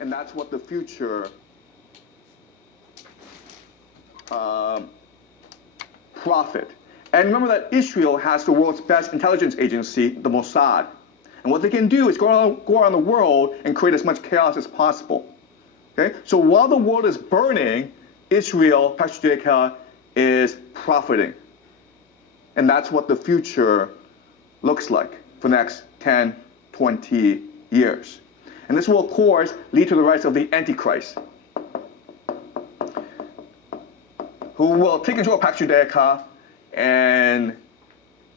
And that's what the future profit. And remember that Israel has the world's best intelligence agency, the Mossad. And what they can do is go around the world and create as much chaos as possible. Okay? So while the world is burning, Israel, Pax Judaica, is profiting. And that's what the future looks like for the next 10, 20 years. And this will, of course, lead to the rise of the Antichrist, who will take control of Pax Judaica and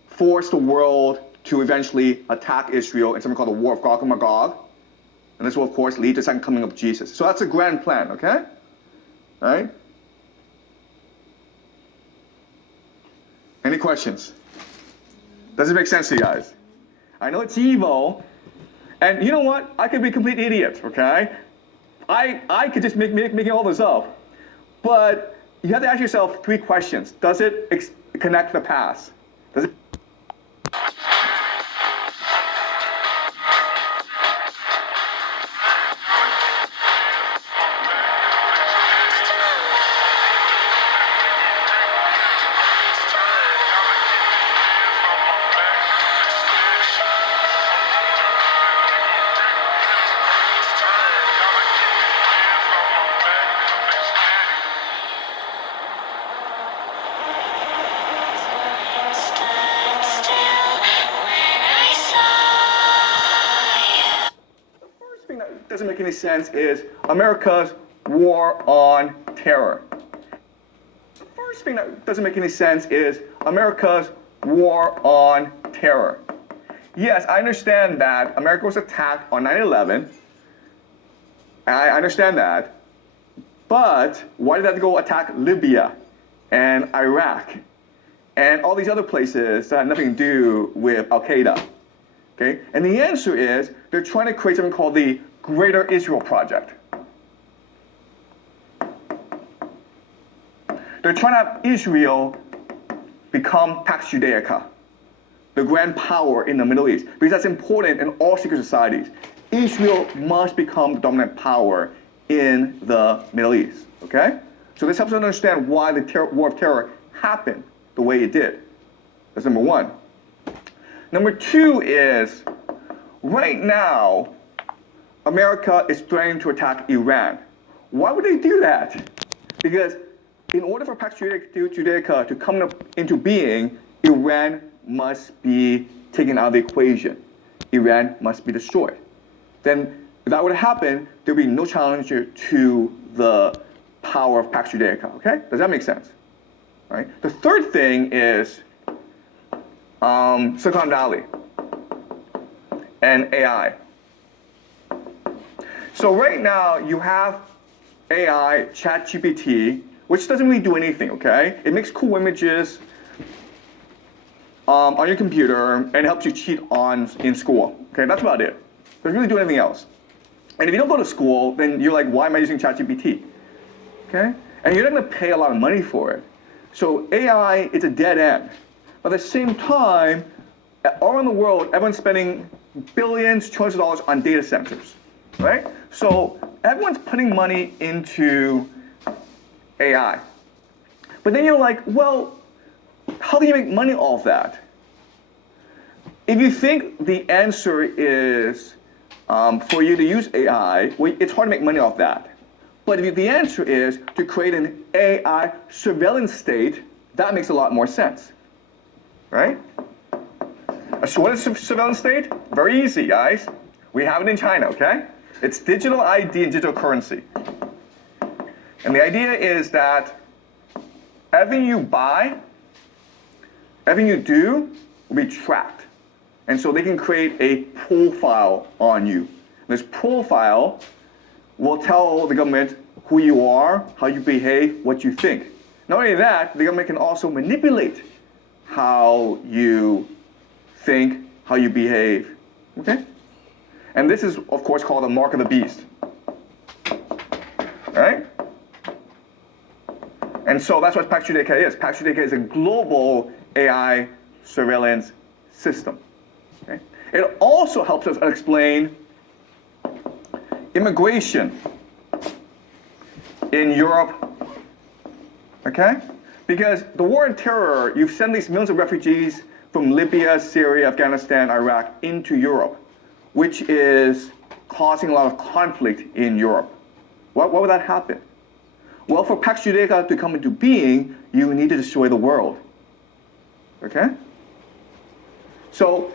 force the world to eventually attack Israel in something called the War of Gog and Magog. And this will, of course, lead to the second coming of Jesus. So that's a grand plan, okay? All right? Any questions? Does it make sense to you guys? I know it's evil, and you know what? I could be a complete idiot, okay? I could just making all this up. But you have to ask yourself 3 questions. Does it connect to the past? Does it? Doesn't make any sense is America's war on terror. The first thing that doesn't make any sense is America's war on terror. Yes, I understand that America was attacked on 9/11. I understand that. But why did they have to go attack Libya and Iraq and all these other places that had nothing to do with Al-Qaeda? Okay? And the answer is they're trying to create something called the Greater Israel Project. They're trying to have Israel become Pax Judaica, the grand power in the Middle East, because that's important in all secret societies. Israel must become the dominant power in the Middle East, okay? So this helps us understand why the War of Terror happened the way it did. That's number 1. Number 2 is, right now, America is threatening to attack Iran. Why would they do that? Because in order for Pax Judaica to come into being, Iran must be taken out of the equation. Iran must be destroyed. Then, if that would happen, there would be no challenger to the power of Pax Judaica, okay? Does that make sense? All right. The third thing is Silicon Valley and AI. So right now, you have AI, ChatGPT, which doesn't really do anything, okay? It makes cool images on your computer, and it helps you cheat in school, okay? That's about it. It doesn't really do anything else. And if you don't go to school, then you're like, why am I using ChatGPT? Okay? And you're not going to pay a lot of money for it. So AI is a dead end. But at the same time, all around the world, everyone's spending billions, trillions of dollars on data centers, right? So everyone's putting money into AI. But then you're like, well, how do you make money off that? If you think the answer is for you to use AI, well, it's hard to make money off that. But if the answer is to create an AI surveillance state, that makes a lot more sense, right? So what is a surveillance state? Very easy, guys. We have it in China, okay? It's digital ID and digital currency. And the idea is that everything you buy, everything you do will be tracked. And so they can create a profile on you. This profile will tell the government who you are, how you behave, what you think. Not only that, the government can also manipulate how you think, how you behave, okay? And this is, of course, called the mark of the beast, right? And so that's what Pax Judaica is. Pax Judaica is a global AI surveillance system. Okay? It also helps us explain immigration in Europe, okay? Because the war on terror, you've sent these millions of refugees from Libya, Syria, Afghanistan, Iraq into Europe, which is causing a lot of conflict in Europe. Why would that happen? Well, for Pax Judaica to come into being, you need to destroy the world, okay? So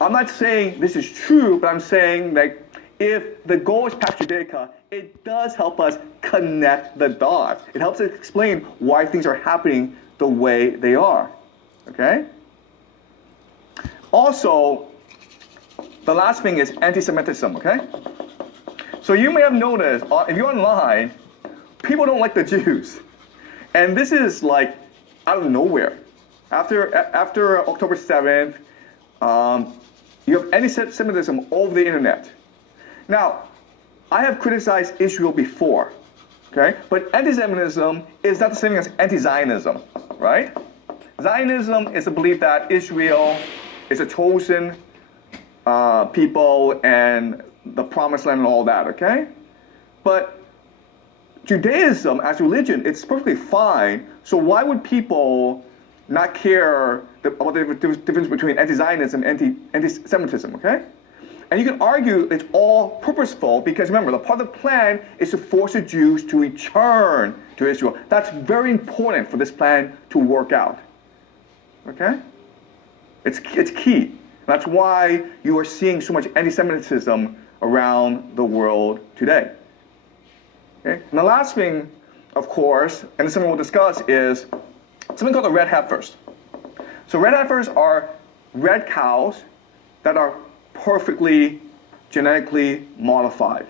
I'm not saying this is true, but I'm saying that if the goal is Pax Judaica, it does help us connect the dots. It helps us explain why things are happening the way they are, okay? Also, the last thing is anti-Semitism, okay? So you may have noticed, if you're online, people don't like the Jews. And this is like out of nowhere. After October 7th, you have anti-Semitism over the internet. Now, I have criticized Israel before, okay? But anti-Semitism is not the same thing as anti-Zionism, right? Zionism is the belief that Israel is a chosen people and the promised land and all that, okay? But Judaism as religion, it's perfectly fine. So why would people not care about the difference between anti-Zionism and anti-Semitism, okay? And you can argue it's all purposeful because remember, the part of the plan is to force the Jews to return to Israel. That's very important for this plan to work out, okay? It's key. That's why you are seeing so much anti-Semitism around the world today. Okay? And the last thing, of course, and this is something we'll discuss, is something called the red heifers. So red heifers are red cows that are perfectly genetically modified.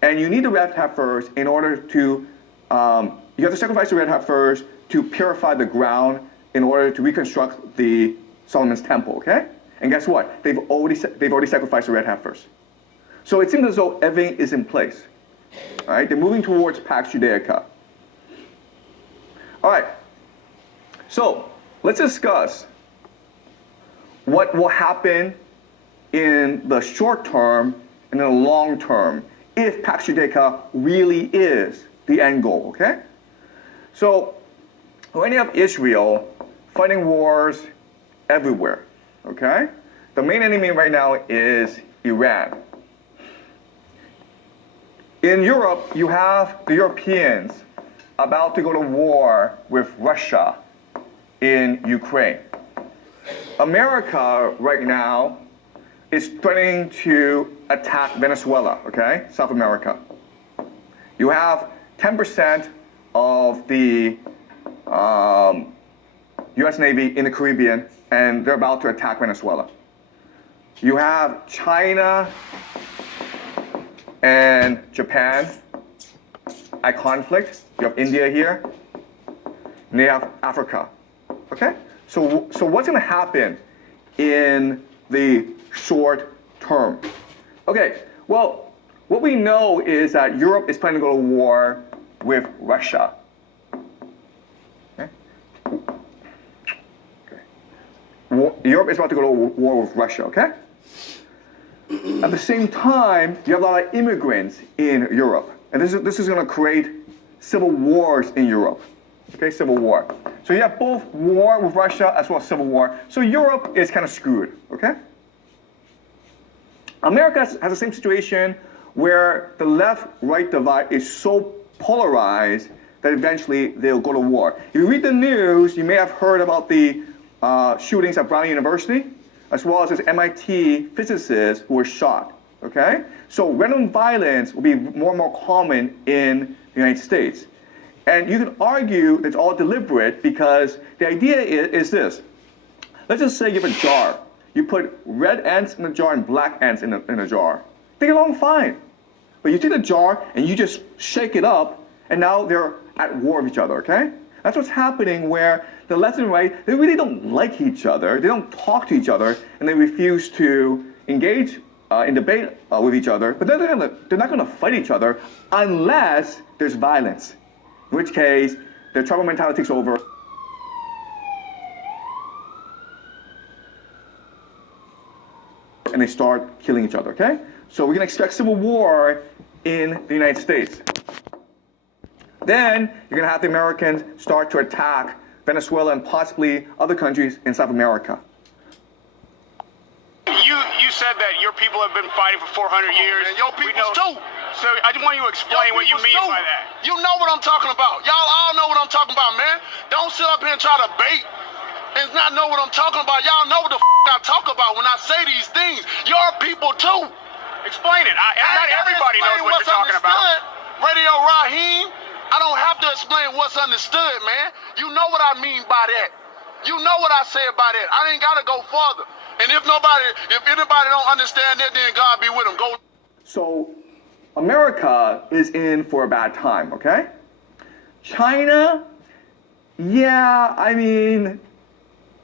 And you need the red heifers in order to, you have to sacrifice the red heifers to purify the ground in order to reconstruct the Solomon's temple, okay? And guess what? They've already sacrificed the red heifers. So it seems as though everything is in place. All right, they're moving towards Pax Judaica. All right, so let's discuss what will happen in the short term and in the long term if Pax Judaica really is the end goal, okay? So when you have Israel fighting wars everywhere, okay? The main enemy right now is Iran. In Europe, you have the Europeans about to go to war with Russia in Ukraine. America right now is threatening to attack Venezuela, okay? South America. You have 10% of the US Navy in the Caribbean, and they're about to attack Venezuela. You have China and Japan at conflict. You have India here, and you have Africa, okay? So what's gonna happen in the short term? Okay, well, what we know is that Europe is planning to go to war with Russia. Okay? Europe is about to go to war with Russia, okay? At the same time, you have a lot of immigrants in Europe. And this is going to create civil wars in Europe. Okay, civil war. So you have both war with Russia as well as civil war. So Europe is kind of screwed, okay? America has the same situation where the left-right divide is so polarized that eventually they'll go to war. If you read the news, you may have heard about the shootings at Brown University, as well as this MIT physicist who was shot, okay? So random violence will be more and more common in the United States. And you can argue that it's all deliberate because the idea is this. Let's just say you have a jar. You put red ants in a jar and black ants in a jar. They get along fine. But you take the jar and you just shake it up, and now they're at war with each other, okay? That's what's happening where the left and right, they really don't like each other. They don't talk to each other, and they refuse to engage in debate with each other. But they're not going to fight each other unless there's violence, in which case their tribal mentality takes over. and they start killing each other, okay? So we can expect civil war in the United States. Then you're going to have the Americans start to attack Venezuela and possibly other countries in South America. You said that your people have been fighting for 400 years. And your people too. So I just want you to explain what you mean by that. You know what I'm talking about. Y'all all know what I'm talking about, man. Don't sit up here and try to bait and not know what I'm talking about. Y'all know what the I talk about when I say these things. Your people too. Explain it. Not everybody knows what you're talking about. Radio Raheem, I don't have to explain what's understood, man. You know what I mean by that. You know what I say about that. I ain't got to go further. And if anybody don't understand that, then God be with them. Go. So America is in for a bad time, okay? China, yeah, I mean,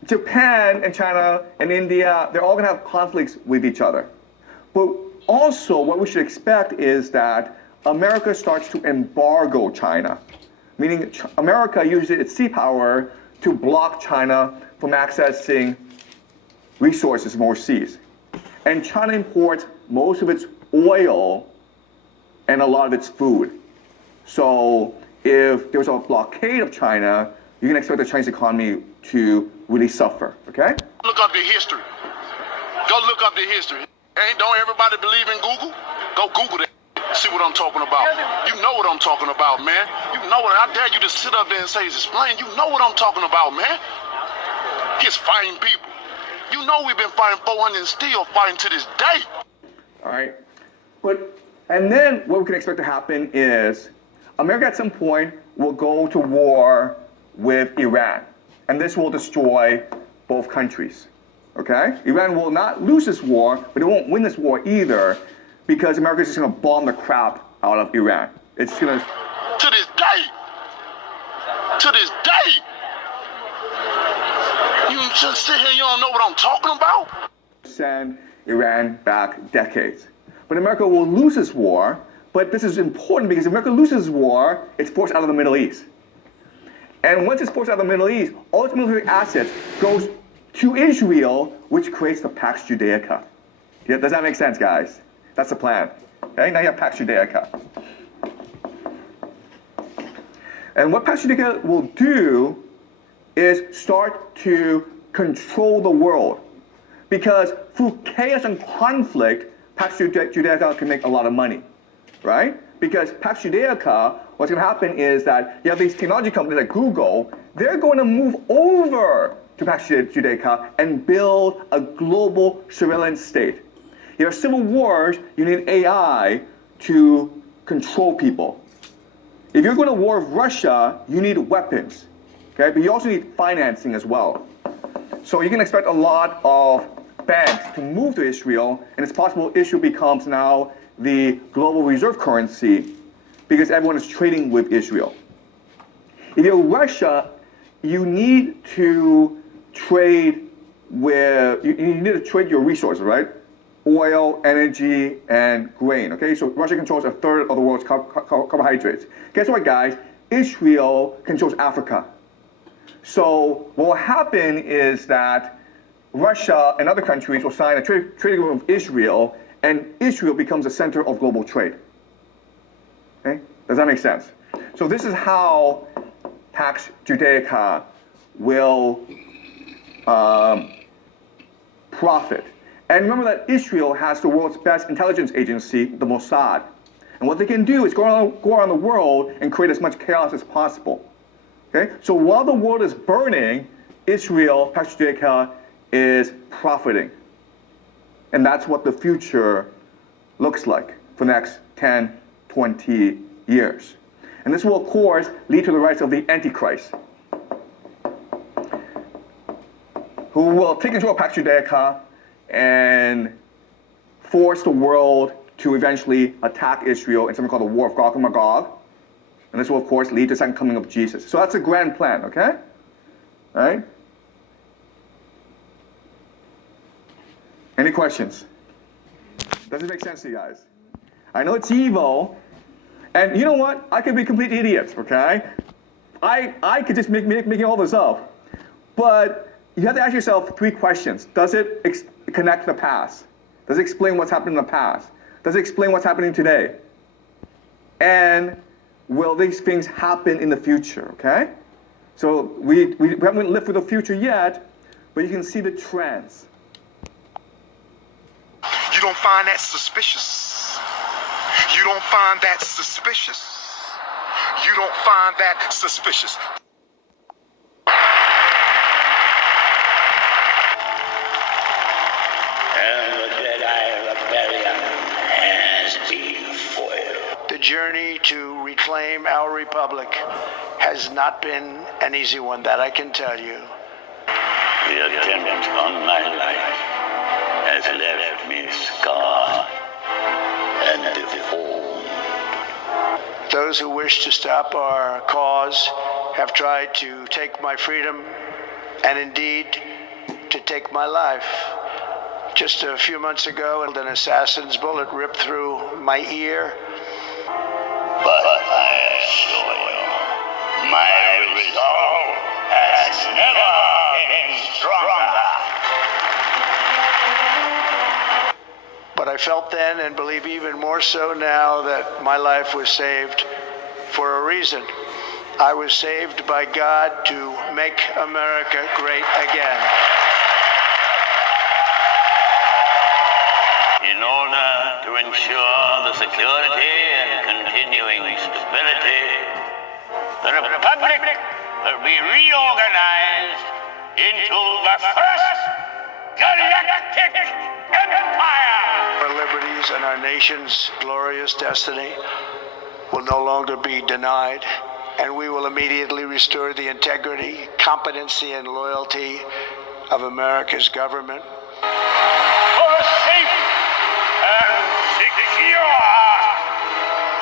Japan and China and India, they're all going to have conflicts with each other. But also, what we should expect is that America starts to embargo China, meaning America uses its sea power to block China from accessing resources from overseas. And China imports most of its oil and a lot of its food. So if there's a blockade of China, you can expect the Chinese economy to really suffer, okay? Look up the history. Go look up the history. Don't everybody believe in Google? Go Google that. See what I'm talking about. You know what I'm talking about, man. You know what. I dare you to sit up there and say, explain. You know what I'm talking about, man. It's fighting people. You know we've been fighting 400 and still fighting to this day. All right. And then what we can expect to happen is America at some point will go to war with Iran. And this will destroy both countries. Okay? Iran will not lose this war, but it won't win this war either because America is just going to bomb the crap out of Iran. It's going to... To this day. To this day. You just sit here, you don't know what I'm talking about? Send Iran back decades. But America will lose this war, but this is important because if America loses this war, it's forced out of the Middle East. And once it's forced out of the Middle East, all its military assets goes to Israel, which creates the Pax Judaica. Yeah, does that make sense, guys? That's the plan. Okay, now you have Pax Judaica. And what Pax Judaica will do is start to control the world. Because through chaos and conflict, Pax Judaica can make a lot of money, right? Because Pax Judaica, what's going to happen is that you have these technology companies like Google, they're going to move over to Pax Judaica and build a global surveillance state. You have civil wars, you need AI to control people. If you're going to war with Russia, you need weapons, okay? But you also need financing as well. So you can expect a lot of banks to move to Israel, and it's possible Israel becomes now the global reserve currency because everyone is trading with Israel. If you're Russia, you need to trade with, you need to trade your resources, right? Oil, energy, and grain, okay? So Russia controls a third of the world's carbohydrates. Guess what, guys? Israel controls Africa. So what will happen is that Russia and other countries will sign a trade agreement with Israel, and Israel becomes the center of global trade. Okay? Does that make sense? So this is how Pax Judaica will profit. And remember that Israel has the world's best intelligence agency, the Mossad. And what they can do is go around the world and create as much chaos as possible. Okay? So while the world is burning, Israel, Pax Judaica, is profiting. And that's what the future looks like for the next 10, 20 years. And this will, of course, lead to the rise of the Antichrist, who will take control of Pax Judaica and force the world to eventually attack Israel in something called the War of Gog and Magog. And this will, of course, lead to the second coming of Jesus. So that's a grand plan, okay? All right? Any questions? Does it make sense to you guys? I know it's evil, and you know what? I could be a complete idiot, okay? I could just making all this up. But you have to ask yourself 3 questions. Does it connect to the past? Does it explain what's happened in the past? Does it explain what's happening today? And will these things happen in the future, okay? So we haven't lived through the future yet, but you can see the trends. You don't find that suspicious. You don't find that suspicious. You don't find that suspicious. And the Jedi Rebellion has been foiled. The journey to reclaim our republic has not been an easy one, that I can tell you. The attempt on my life has left me scarred and deformed. Those who wish to stop our cause have tried to take my freedom and indeed to take my life. Just a few months ago, an assassin's bullet ripped through my ear. But I assure you, my resolve has never been stronger. But I felt then and believe even more so now that my life was saved for a reason. I was saved by God to make America great again. In order to ensure the security and continuing stability, the Republic will be reorganized into the first galactic empire. Our liberties and our nation's glorious destiny will no longer be denied, and we will immediately restore the integrity, competency, and loyalty of America's government. For a safe and secure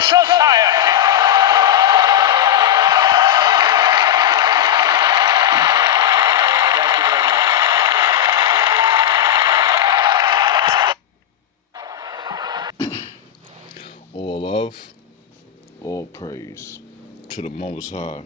society. Thank you very much. All love, all praise to the Most High.